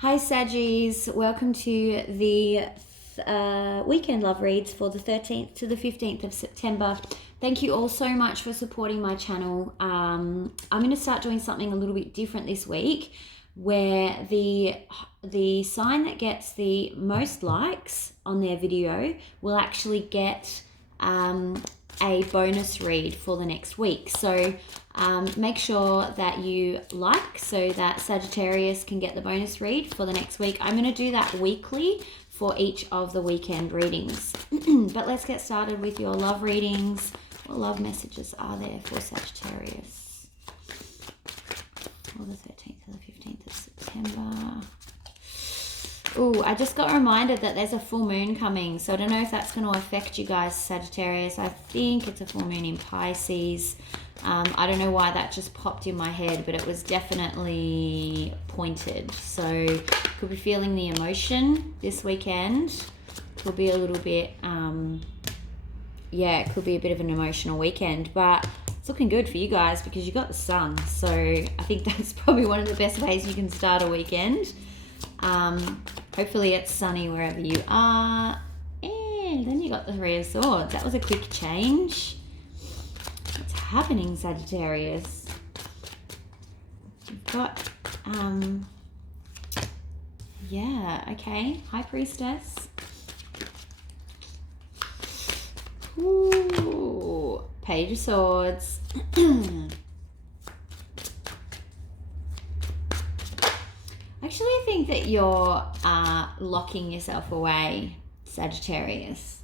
Hi Saggies, welcome to the weekend love reads for the 13th to the 15th of September. Thank you all so much for supporting my channel. I'm going to start doing something a little bit different this week where the sign that gets the most likes on their video will actually get a bonus read for the next week. So make sure that you like so that Sagittarius can get the bonus read for the next week. I'm going to do that weekly for each of the weekend readings. But let's get started with your love readings. What love messages are there for Sagittarius for the 13th to the 15th of September? Oh, I just got reminded that there's a full moon coming. So I don't know if that's going to affect you guys, Sagittarius. I think it's a full moon in Pisces. I don't know why that just popped in my head, but it was definitely pointed. So could be feeling the emotion this weekend. Could be a little bit, it could be a bit of an emotional weekend. But it's looking good for you guys because you got the sun. So I think that's probably one of the best ways you can start a weekend. Hopefully it's sunny wherever you are. And then you got the Three of Swords. That was a quick change. What's happening, Sagittarius? You've got, okay. High Priestess. Ooh, Page of Swords. Actually, I think that you're locking yourself away, Sagittarius.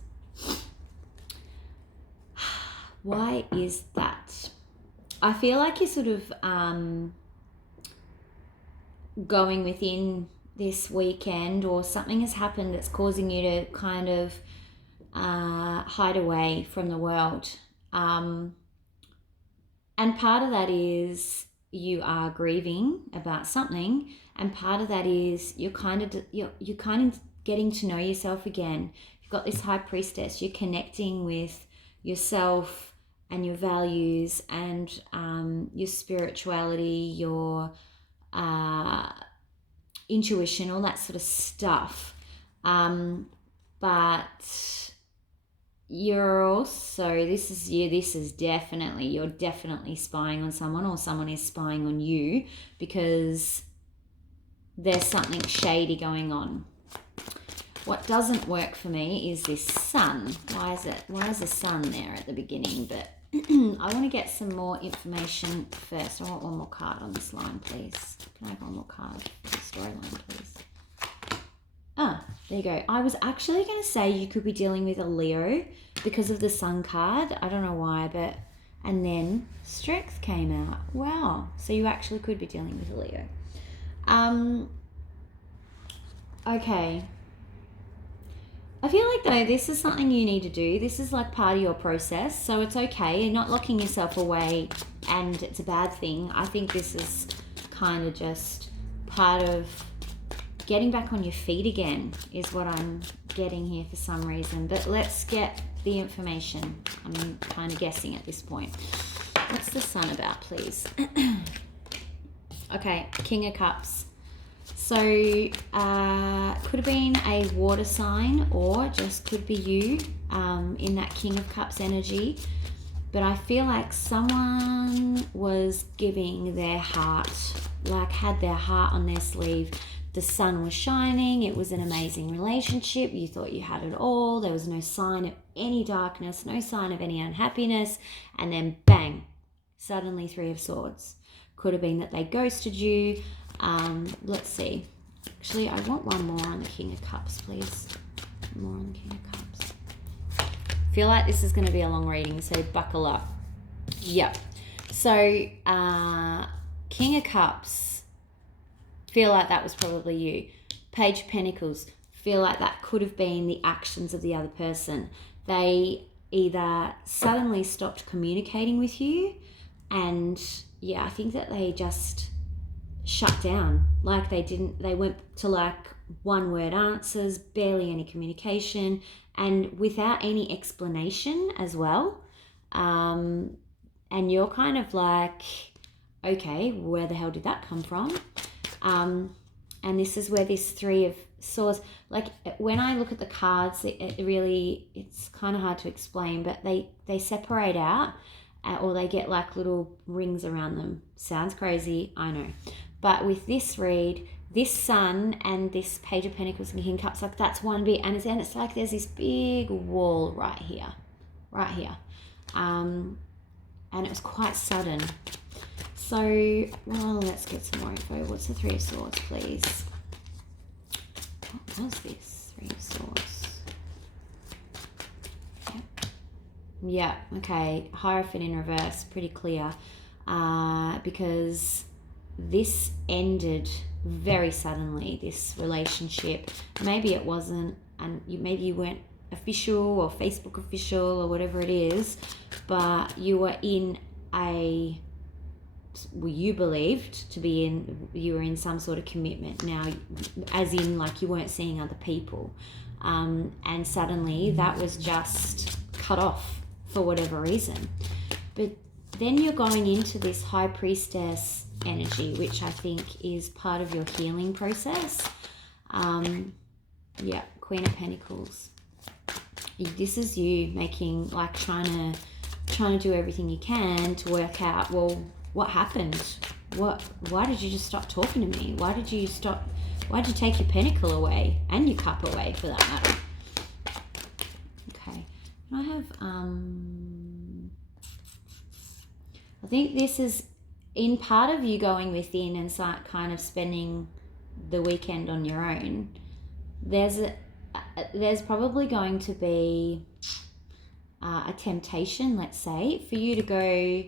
Why is that? I feel like you're sort of going within this weekend, or something has happened that's causing you to kind of hide away from the world. And part of that is you are grieving about something, and part of that is you're kind of getting to know yourself again. You've got this High Priestess. You're connecting with yourself and your values and your spirituality, your intuition, all that sort of stuff. But you're also, you're definitely spying on someone, or someone is spying on you, because there's something shady going on. What doesn't work for me is this sun. Why is the sun there at the beginning? But I want to get some more information first. I want one more card on this line, please. Can I have one more card for the storyline, please? Ah, there you go. I was actually going to say you could be dealing with a Leo because of the sun card. I don't know why, but... And then Strength came out. Wow. So you actually could be dealing with a Leo. Okay. I feel like, though, this is something you need to do. This is like part of your process, so it's okay. You're not locking yourself away and it's a bad thing. I think this is kind of just part of getting back on your feet again is what I'm getting here for some reason. But let's get the information. I'm kind of guessing at this point. What's the sun about, please? Okay, King of Cups. So could have been a water sign, or just could be you in that King of Cups energy. But I feel like someone was giving their heart, like had their heart on their sleeve. The sun was shining. It was an amazing relationship. You thought you had it all. There was no sign of any darkness, no sign of any unhappiness. And then bang, suddenly Three of Swords. Could have been that they ghosted you. Let's see. Actually, I want one more on the King of Cups, please. More on the King of Cups. Feel like this is going to be a long reading, so buckle up. Yep. So, King of Cups. Feel like that was probably you. Page of Pentacles. Feel like that could have been the actions of the other person. They either suddenly stopped communicating with you, and yeah, I think that they just shut down. Like they went to like one word answers, barely any communication, and without any explanation as well. And you're kind of like, okay, where the hell did that come from? And this is where this Three of Swords, like when I look at the cards, it's kind of hard to explain, but they separate out, or they get like little rings around them. Sounds crazy, I know. But with this read, this Sun and this Page of Pentacles and King of Cups, like that's one bit, and it's like there's this big wall right here. And it was quite sudden. So, well, let's get some more info. What's the Three of Swords, please? What was this? Three of Swords. Yeah, okay. Hierophant in reverse, pretty clear. Because this ended very suddenly, this relationship. Maybe it wasn't, and maybe you weren't official or Facebook official or whatever it is, but you were in you believed to be in, you were in some sort of commitment now, as in like you weren't seeing other people, and suddenly that was just cut off for whatever reason. But then you're going into this High Priestess energy, which I think is part of your healing process. Yeah, Queen of Pentacles. This is you making, like, trying to do everything you can to work out, well, what happened? Why did you just stop talking to me? Why did you take your pentacle away and your cup away, for that matter? Okay. I have I think this is in part of you going within and start kind of spending the weekend on your own. There's probably going to be a temptation, let's say, for you to go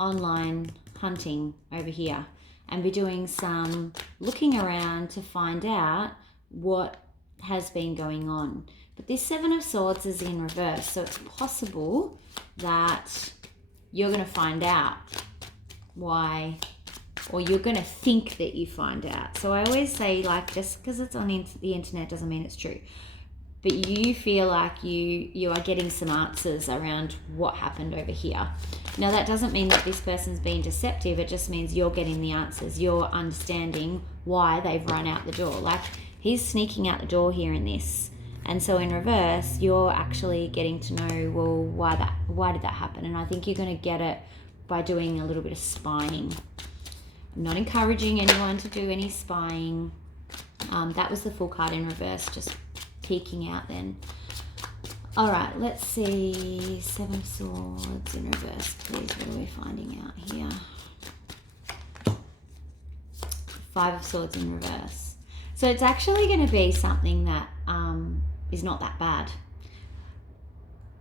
online hunting over here and be doing some looking around to find out what has been going on. But this Seven of Swords is in reverse, so it's possible that you're going to find out why, or you're going to think that you find out. So I always say, like, just because it's on the internet doesn't mean it's true. But you feel like you are getting some answers around what happened over here. Now, that doesn't mean that this person's being deceptive. It just means you're getting the answers. You're understanding why they've run out the door. Like, he's sneaking out the door here in this. And so in reverse, you're actually getting to know, well, why did that happen? And I think you're going to get it by doing a little bit of spying. I'm not encouraging anyone to do any spying. That was the Fool card in reverse, just peeking out then. All right, let's see. Seven of Swords in reverse, please. What are we finding out here? Five of Swords in reverse. So it's actually going to be something that is not that bad.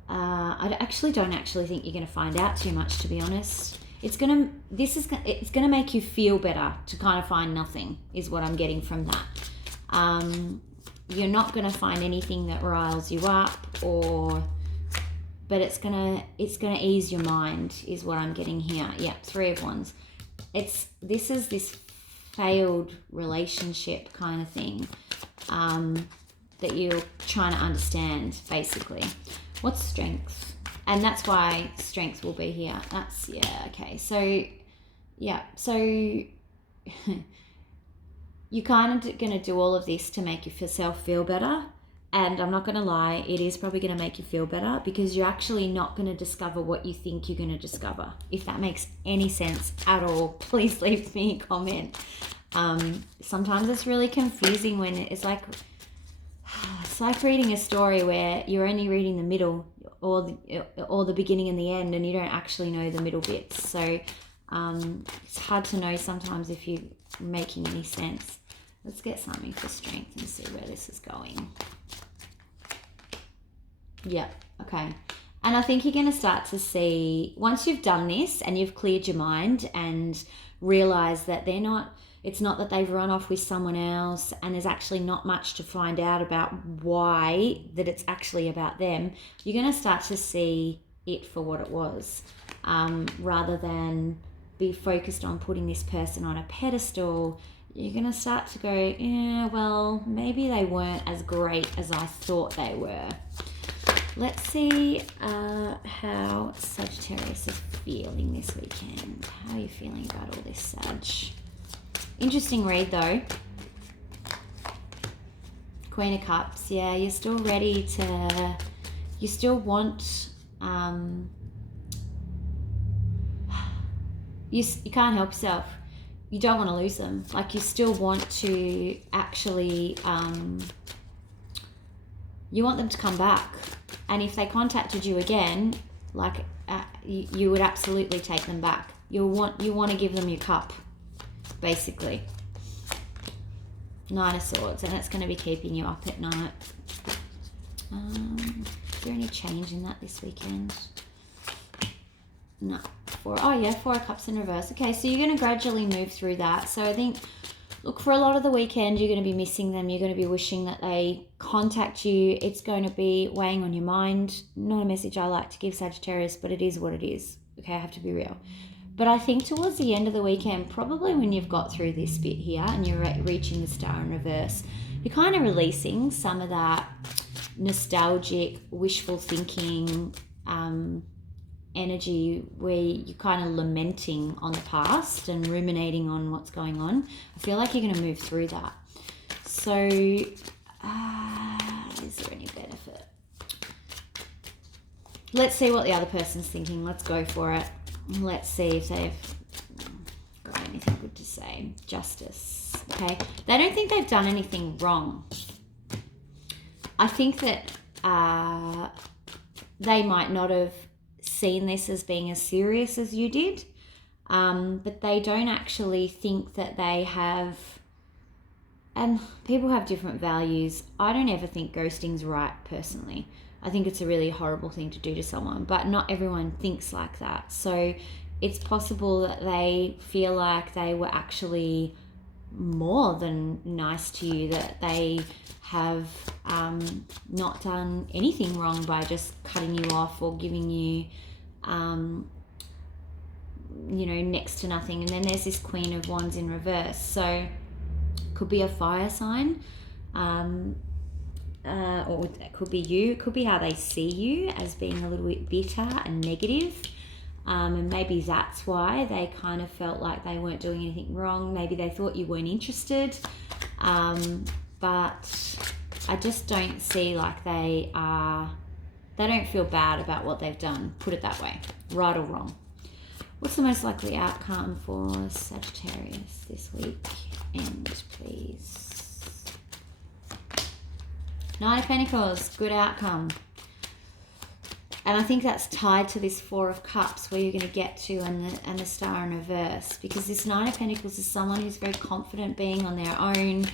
I don't actually think you're going to find out too much, to be honest. It's going to make you feel better to kind of find nothing, is what I'm getting from that. You're not going to find anything that riles you up, but it's gonna ease your mind, is what I'm getting here. Yeah, Three of Wands. This is this failed relationship kind of thing that you're trying to understand, basically. What's strength? And that's why strength will be here. That's, yeah, okay. So, yeah, so you're kind of going to do all of this to make yourself feel better. And I'm not going to lie, it is probably going to make you feel better, because you're actually not going to discover what you think you're going to discover. If that makes any sense at all, please leave me a comment. Sometimes it's really confusing when it's like reading a story where you're only reading the middle or the beginning and the end, and you don't actually know the middle bits. So it's hard to know sometimes if you're making any sense. Let's get something for strength and see where this is going. Yeah, okay. And I think you're going to start to see, once you've done this and you've cleared your mind and realized that it's not that they've run off with someone else, and there's actually not much to find out about why, that it's actually about them, you're going to start to see it for what it was, rather than be focused on putting this person on a pedestal. You're going to start to go, yeah, well, maybe they weren't as great as I thought they were. Let's see how Sagittarius is feeling this weekend. How are you feeling about all this, Sag? Interesting read, though. Queen of Cups, yeah, you're still ready to, you still want, you can't help yourself. You don't want to lose them. Like, you still want to actually, you want them to come back. And if they contacted you again, like, you would absolutely take them back. You want to give them your cup, basically. Nine of Swords, and it's going to be keeping you up at night. Is there any change in that this weekend? No. Four of Cups in reverse. Okay, so you're going to gradually move through that. So I think, look, for a lot of the weekend, you're going to be missing them. You're going to be wishing that they contact you. It's going to be weighing on your mind. Not a message I like to give Sagittarius, but it is what it is. Okay, I have to be real. But I think towards the end of the weekend, probably when you've got through this bit here and you're reaching the Star in reverse, you're kind of releasing some of that nostalgic, wishful thinking energy where you're kind of lamenting on the past and ruminating on what's going on. I feel like you're going to move through that. So, is there any benefit? Let's see what the other person's thinking. Let's go for it. Let's see if they've got anything good to say. Justice. Okay. They don't think they've done anything wrong. I think that they might not have seen this as being as serious as you did, but they don't actually think that they have, and people have different values. I don't ever think ghosting's right, personally. I think it's a really horrible thing to do to someone, but not everyone thinks like that. So it's possible that they feel like they were actually more than nice to you, that they have not done anything wrong by just cutting you off or giving you, next to nothing. And then there's this Queen of Wands in reverse. So could be a fire sign, or it could be you. It could be how they see you, as being a little bit bitter and negative. And maybe that's why they kind of felt like they weren't doing anything wrong. Maybe they thought you weren't interested. But I just don't see like they don't feel bad about what they've done. Put it that way, right or wrong. What's the most likely outcome for Sagittarius this week? And please. Nine of Pentacles, good outcome. And I think that's tied to this Four of Cups, where you're going to get to, and the Star in reverse. Because this Nine of Pentacles is someone who's very confident being on their own.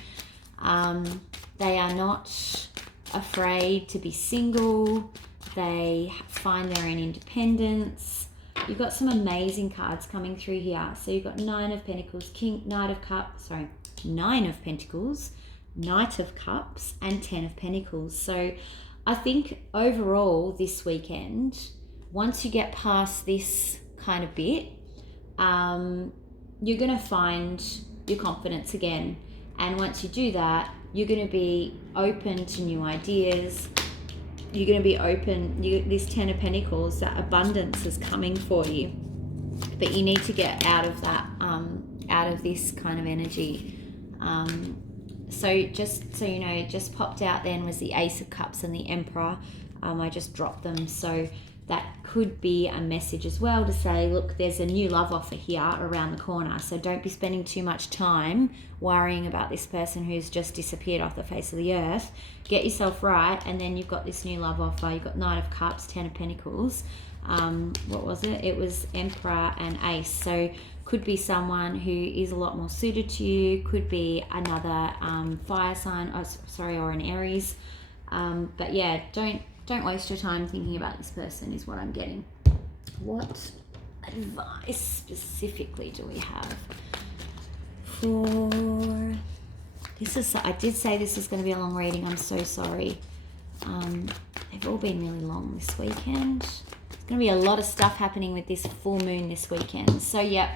They are not afraid to be single. They find their own independence. You've got some amazing cards coming through here. So you've got Nine of Pentacles, Nine of Pentacles, Knight of Cups, and 10 of Pentacles. So I think overall this weekend, once you get past this kind of bit, you're going to find your confidence again. And once you do that, you're going to be open to new ideas. You're going to be open. This 10 of Pentacles, that abundance is coming for you. But you need to get out of that, out of this kind of energy. So just so you know, just popped out then was the Ace of Cups and the Emperor. I just dropped them. So that could be a message as well to say, look, there's a new love offer here around the corner. So don't be spending too much time worrying about this person who's just disappeared off the face of the earth. Get yourself right, and then you've got this new love offer. You've got Knight of Cups, 10 of Pentacles. What was it? It was Emperor and Ace. So could be someone who is a lot more suited to you. Could be another fire sign, or an Aries. But yeah, don't waste your time thinking about this person is what I'm getting. What advice specifically do we have for this? I did say this is going to be a long reading. I'm so sorry. They've all been really long this weekend. There's going to be a lot of stuff happening with this full moon this weekend. So yeah,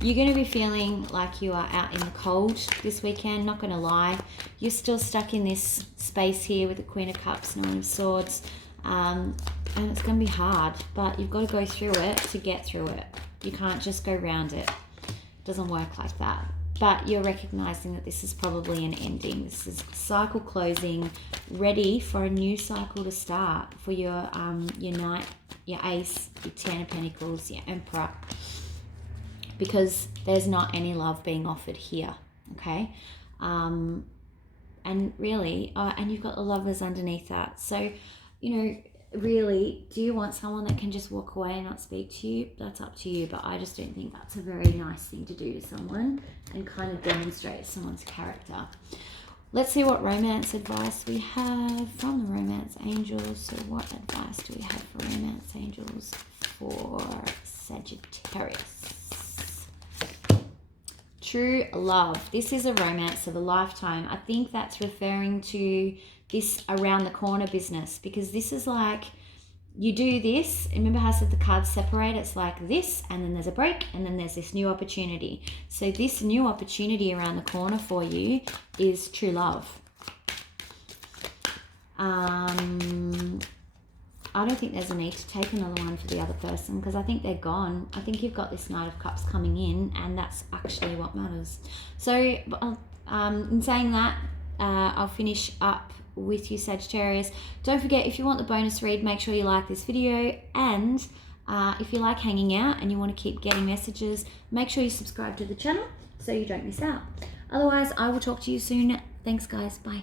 you're going to be feeling like you are out in the cold this weekend. Not going to lie. You're still stuck in this space here with the Queen of Cups, Nine of Swords. And it's going to be hard, but you've got to go through it to get through it. You can't just go around it. It doesn't work like that. but you're recognizing that this is probably an ending. This is cycle closing, ready for a new cycle to start for your Knight, your Ace, your Ten of Pentacles, your Emperor, because there's not any love being offered here, okay? And really, and you've got the Lovers underneath that. So, you know, really, do you want someone that can just walk away and not speak to you? That's up to you, but I just don't think that's a very nice thing to do to someone and kind of demonstrate someone's character. Let's see what romance advice we have from the romance angels. So what advice do we have for romance angels for Sagittarius? True love. This is a romance of a lifetime. I think that's referring to this around the corner business, because this is like, you do this. Remember how I said the cards separate? It's like this, and then there's a break, and then there's this new opportunity. So this new opportunity around the corner for you is true love. I don't think there's a need to take another one for the other person, because I think they're gone. I think you've got this Knight of Cups coming in, and that's actually what matters. So in saying that, I'll finish up with you, Sagittarius. Don't forget, if you want the bonus read, make sure you like this video, and if you like hanging out and you want to keep getting messages, make sure you subscribe to the channel so you don't miss out. Otherwise, I will talk to you soon. Thanks, guys. Bye.